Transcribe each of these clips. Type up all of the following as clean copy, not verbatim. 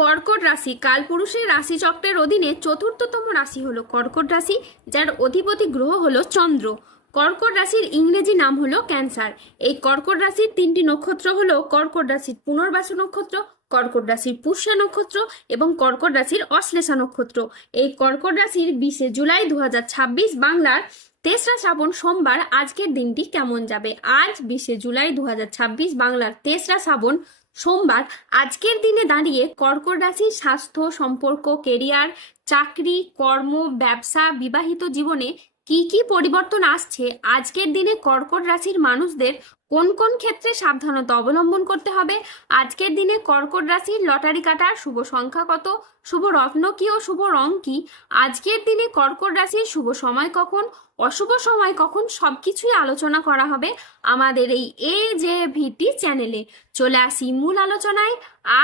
কর্কট রাশি কালপুরুষের রাশিচক্রের অধীনে চতুর্থতম রাশি হলো কর্কট রাশি, যার অধিপতি গ্রহ হলো চন্দ্র। কর্কট রাশির ইংরেজি নাম হলো ক্যান্সার। এই কর্কট রাশির তিনটি নক্ষত্র হলো কর্কট রাশির পুনর্বাসু নক্ষত্র, কর্কট রাশির পুষ্যা নক্ষত্র এবং কর্কট রাশির অশ্লেষা নক্ষত্র। এই কর্কট রাশির 20 জুলাই 2026 বাংলার 3রা শ্রাবণ সোমবার আজকের দিনটি কেমন যাবে। আজ 20 জুলাই 2026 বাংলার 3রা শ্রাবণ সোমবার আজকের দিনে দাঁড়িয়ে কর্কট রাশির স্বাস্থ্য, সম্পর্ক, কেরিয়ার, চাকরি, কর্ম, ব্যবসা, বিবাহিত জীবনে কি কি পরিবর্তন আসছে, আজকের দিনে কর্কট রাশির মানুষদের কোন কোন ক্ষেত্রে সাবধানতা অবলম্বন করতে হবে, আজকের দিনে কর্কট রাশির লটারি কাটার শুভ সংখ্যা কত, শুভ রত্ন কি ও শুভ রং কি, আজকের দিনে কর্কট রাশির শুভ সময় কখন, অশুভ সময় কখন, সবকিছুই আলোচনা করা হবে আমাদের এই AJVT চ্যানেলে। চলে আসি মূল আলোচনায়।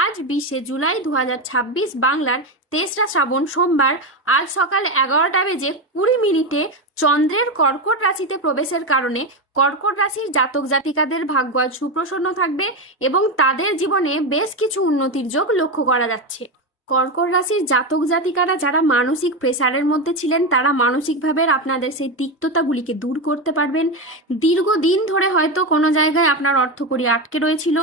আজ 20 জুলাই 2026 বাংলার 3রা শ্রাবণ সোমবার আজ সকাল 11:20 চন্দ্রের কর্কট রাশিতে প্রবেশের কারণে কর্কট রাশির জাতক জাতিকাদের ভাগ্য আজ সুপ্রসন্ন থাকবে এবং তাদের জীবনে বেশ কিছু উন্নতির যোগ লক্ষ্য করা যাচ্ছে। কর্কট রাশির জাতক জাতিকারা যারা মানসিক প্রেসারের মধ্যে ছিলেন, তারা মানসিকভাবে আপনাদের সেই তিক্ততাগুলিকে দূর করতে পারবেন। দীর্ঘদিন ধরে হয়তো কোনো জায়গায় আপনার অর্থকড়ি আটকে রয়েছিল,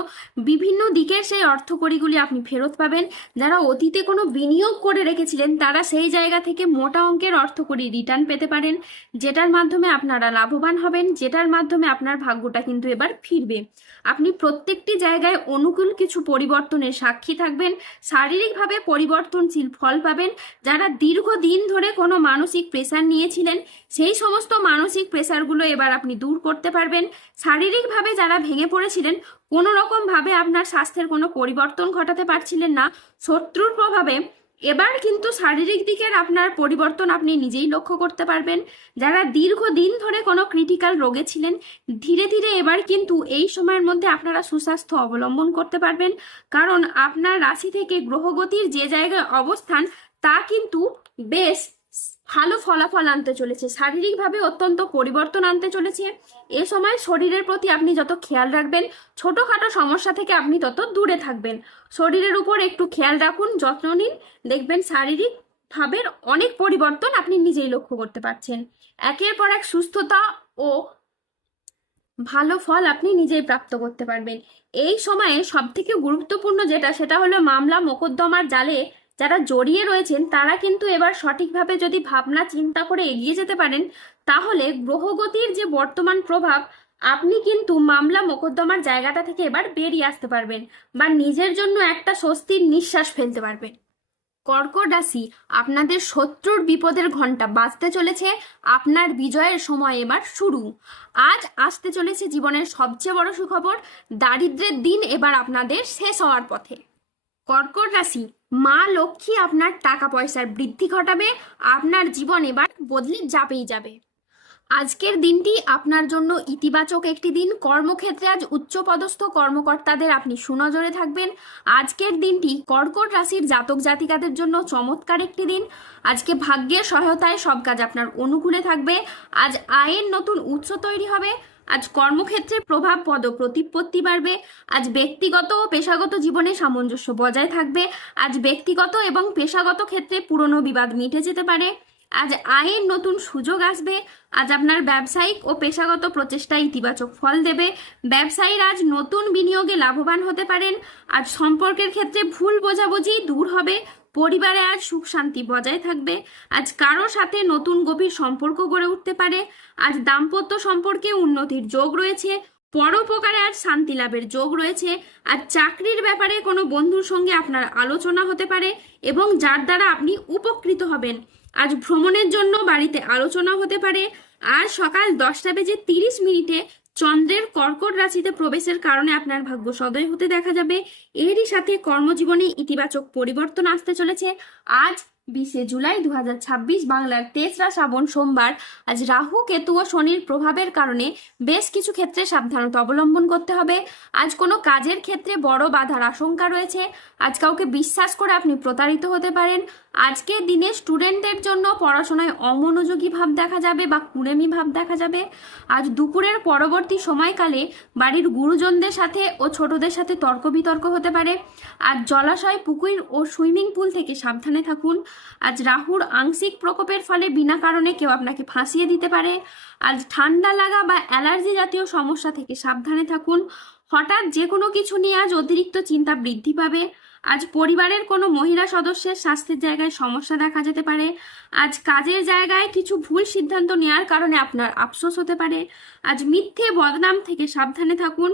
বিভিন্ন দিকের সেই অর্থকড়িগুলি আপনি ফেরত পাবেন। যারা অতীতে কোনো বিনিয়োগ করে রেখেছিলেন, তারা সেই জায়গা থেকে মোটা অঙ্কের অর্থকড়ি রিটার্ন পেতে পারেন, যেটার মাধ্যমে আপনারা লাভবান হবেন, যেটার মাধ্যমে আপনার ভাগ্যটা কিন্তু এবার ফিরবে। আপনি প্রত্যেকটি জায়গায় অনুকূল কিছু পরিবর্তনের সাক্ষী থাকবেন, শারীরিকভাবে পরিবর্তনশীল ফল পাবেন। যারা দীর্ঘদিন ধরে কোনো মানসিক প্রেসার নিয়েছিলেন, সেই সমস্ত মানসিক প্রেসারগুলো এবার আপনি দূর করতে পারবেন। শারীরিকভাবে যারা ভেঙে পড়েছিলেন, কোনো রকম ভাবে আপনার স্বাস্থ্যের কোনো পরিবর্তন ঘটাতে পারছিলেন না, শত্রুর প্রভাবে এবার কিন্তু শারীরিক দিকের আপনার পরিবর্তন আপনি নিজেই লক্ষ্য করতে পারবেন। যারা দীর্ঘদিন ধরে কোনো ক্রিটিক্যাল রোগে ছিলেন, ধীরে ধীরে এবার কিন্তু এই সময়ের মধ্যে আপনারা সুস্বাস্থ্য অবলম্বন করতে পারবেন, কারণ আপনার রাশি থেকে গ্রহগতির যে জায়গায় অবস্থান তা কিন্তু বেশ ভালো ফলাফল আনতে চলেছে, শারীরিকভাবে অত্যন্ত পরিবর্তন আনতে চলেছে। এ সময় শরীরের প্রতি আপনি যত খেয়াল রাখবেন, ছোটখাটো সমস্যা থেকে আপনি তত দূরে থাকবেন। শরীরের উপর একটু খেয়াল রাখুন, যত্ন নিন, দেখবেন শারীরিক ভাবের অনেক পরিবর্তন আপনি নিজেই লক্ষ্য করতে পারছেন। একের পর এক সুস্থতা ও ভালো ফল আপনি নিজেই প্রাপ্ত করতে পারবেন। এই সময়ে সব থেকে গুরুত্বপূর্ণ সেটা হলো মামলা মোকদ্দমার জালে যারা জড়িয়ে রয়েছেন, তারা কিন্তু এবার সঠিকভাবে যদি ভাবনা চিন্তা করে এগিয়ে যেতে পারেন, তাহলে গ্রহগতির যে বর্তমান প্রভাব, আপনি কিন্তু মামলা মোকদ্দমার জায়গাটা থেকে এবার বেরিয়ে আসতে পারবেন বা নিজের জন্য একটা স্বস্তির নিঃশ্বাস ফেলতে পারবেন। কর্কট রাশি, আপনাদের শত্রুর বিপদের ঘন্টা বাজতে চলেছে, আপনার বিজয়ের সময় এবার শুরু। আজ আসতে চলেছে জীবনের সবচেয়ে বড় সুখবর, দারিদ্র্যের দিন এবার আপনাদের শেষ হওয়ার পথে। কর্কট রাশি, মা লক্ষ্মী আপনার টাকা পয়সার বৃদ্ধি ঘটাবে, আপনার জীবন এবার বদলে যাবেই যাবে। আজকের দিনটি আপনার জন্য ইতিবাচক একটি দিন। কর্মক্ষেত্রে আজ উচ্চপদস্থ কর্মকর্তাদের আপনি সুনজরে থাকবেন। আজকের দিনটি কর্কট রাশির জাতক জাতিকাদের জন্য চমৎকার একটি দিন। আজকে ভাগ্যের সহায়তায় সব কাজ আপনার অনুকূলে থাকবে। আজ আয়ের নতুন উৎস তৈরি হবে। আজ কর্মক্ষেত্রে প্রভাব পদ প্রতিপত্তি বাড়বে। আজ ব্যক্তিগত ও পেশাগত জীবনে সামঞ্জস্য বজায় থাকবে। আজ ব্যক্তিগত এবং পেশাগত ক্ষেত্রে পুরনো বিবাদ মিটে যেতে পারে। আজ আয়ের নতুন সুযোগ আসবে। আজ আপনার ব্যবসায়িক ও পেশাগত প্রচেষ্টা ইতিবাচক ফল দেবে। ব্যবসায়ীরা আজ নতুন বিনিয়োগে লাভবান হতে পারেন। আজ সম্পর্কের ক্ষেত্রে ভুল বোঝাবুঝি দূর হবে। পরিবারে আজ সুখ শান্তি বজায় থাকবে। আজ কারোর সাথে নতুন গভীর সম্পর্ক গড়ে উঠতে পারে। আজ দাম্পত্য সম্পর্কে উন্নতির যোগ রয়েছে। পরোপকারে আজ শান্তি লাভের যোগ রয়েছে। আজ চাকরির ব্যাপারে কোনো বন্ধুর সঙ্গে আপনার আলোচনা হতে পারে এবং যার দ্বারা আপনি উপকৃত হবেন। আজ ভ্রমণের জন্য বাড়িতে আলোচনা হতে পারে। আজ সকাল 10:30 চন্দ্রের কর্কট রাশিতে প্রবেশের কারণে আপনার ভাগ্য সদয় হতে দেখা যাবে। এরই সাথে কর্মজীবনে ইতিবাচক পরিবর্তন আসতে চলেছে। আজ 20 জুলাই 2026 বাংলার 3রা শ্রাবণ সোমবার। আজ রাহু কেতু ও শনির প্রভাবের কারণে বেশ কিছু ক্ষেত্রে সাবধানতা অবলম্বন করতে হবে। আজ কোনো কাজের ক্ষেত্রে বড় বাধার আশঙ্কা রয়েছে। আজ কাউকে বিশ্বাস করে আপনি প্রতারিত হতে পারেন। আজকের দিনে স্টুডেন্টদের জন্য পড়াশোনায় অমনোযোগী ভাব দেখা যাবে বা কুড়েমি ভাব দেখা যাবে। আজ দুপুরের পরবর্তী সময়কালে বাড়ির গুরুজনদের সাথে ও ছোটদের সাথে তর্ক বিতর্ক হতে পারে। আজ জলাশয়, পুকুর ও সুইমিং পুল থেকে সাবধানে থাকুন। আজ রাহুর আংশিক প্রকোপের ফলে বিনা কারণে কেউ আপনাকে ফাঁসিয়ে দিতে পারে। আজ ঠান্ডা লাগা বা অ্যালার্জি জাতীয় সমস্যা থেকে সাবধানে থাকুন। হঠাৎ যে কোনো কিছু নিয়ে আজ অতিরিক্ত চিন্তা বৃদ্ধি পাবে। আজ পরিবারের কোনো মহিলা সদস্যের স্বাস্থ্যের জায়গায় সমস্যা দেখা যেতে পারে। আজ কাজের জায়গায় কিছু ভুল সিদ্ধান্ত নেওয়ার কারণে আপনার আফসোস হতে পারে। আজ মিথ্যে বদনাম থেকে সাবধানে থাকুন।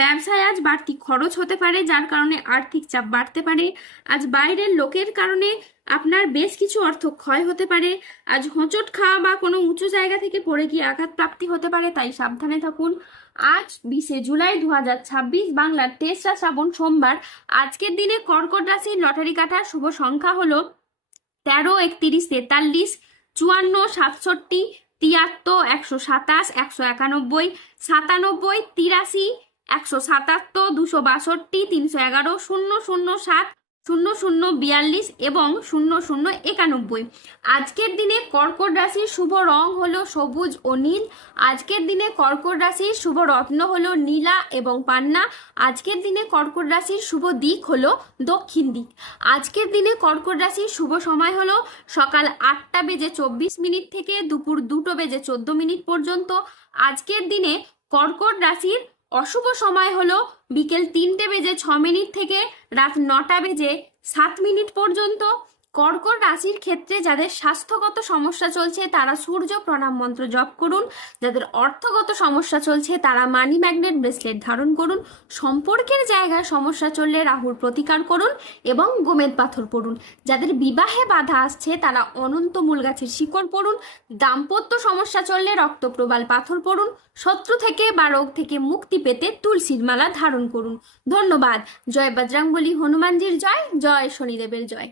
ব্যবসায় আজ বাড়তি খরচ হতে পারে, যার কারণে আর্থিক চাপ বাড়তে পারে। আজ বাইরের লোকের কারণে আপনার বেশ কিছু অর্থ ক্ষয় হতে পারে। আজ হোঁচট খাওয়া বা কোনো উঁচু জায়গা থেকে পড়ে গিয়ে আঘাত প্রাপ্তি হতে পারে, তাই সাবধানে থাকুন। আজ 20 জুলাই 2026 বাংলার 3রা শ্রাবণ সোমবার। আজকের দিনে কর্কট রাশির লটারি কাটার শুভ সংখ্যা হলো 13, 31, 43, 54, 67, 73, 127, 191, 97, 83, 177, 262, 311, 007, 0042 এবং 0091। আজকের দিনে কর্কট রাশির শুভ রং হলো সবুজ ও নীল। আজকের দিনে কর্কট রাশির শুভ রত্ন হলো নীলা এবং পান্না। আজকের দিনে কর্কট রাশির শুভ দিক হলো দক্ষিণ দিক। আজকের দিনে কর্কট রাশির শুভ সময় হলো সকাল 8টা বেজে 24 মিনিট থেকে দুপুর 2টো বেজে 14 মিনিট পর্যন্ত। আজকের দিনে কর্কট রাশির অশুভ সময় হলো বিকেল 3টে বেজে 6 মিনিট থেকে রাত 9টা বেজে 7 মিনিট পর্যন্ত। কর্কট রাশির ক্ষেত্রে যাদের স্বাস্থ্যগত সমস্যা চলছে তারা সূর্য প্রণাম মন্ত্র জপ করুন। যাদের অর্থগত সমস্যা চলছে তারা মানি ম্যাগনেট ব্রেসলেট ধারণ করুন। সম্পর্কের জায়গায় সমস্যা চললে রাহুর প্রতিকার করুন এবং গোমেদ পাথর পড়ুন। যাদের বিবাহে বাধা আসছে তারা অনন্ত মূল গাছের শিকড় পড়ুন। দাম্পত্য সমস্যা চললে রক্তপ্রবাল পাথর পড়ুন। শত্রু থেকে বা রোগ থেকে মুক্তি পেতে তুলসীর মালা ধারণ করুন। ধন্যবাদ। জয় বজরংবলী, হনুমানজির জয়, জয় শনিদেবের জয়।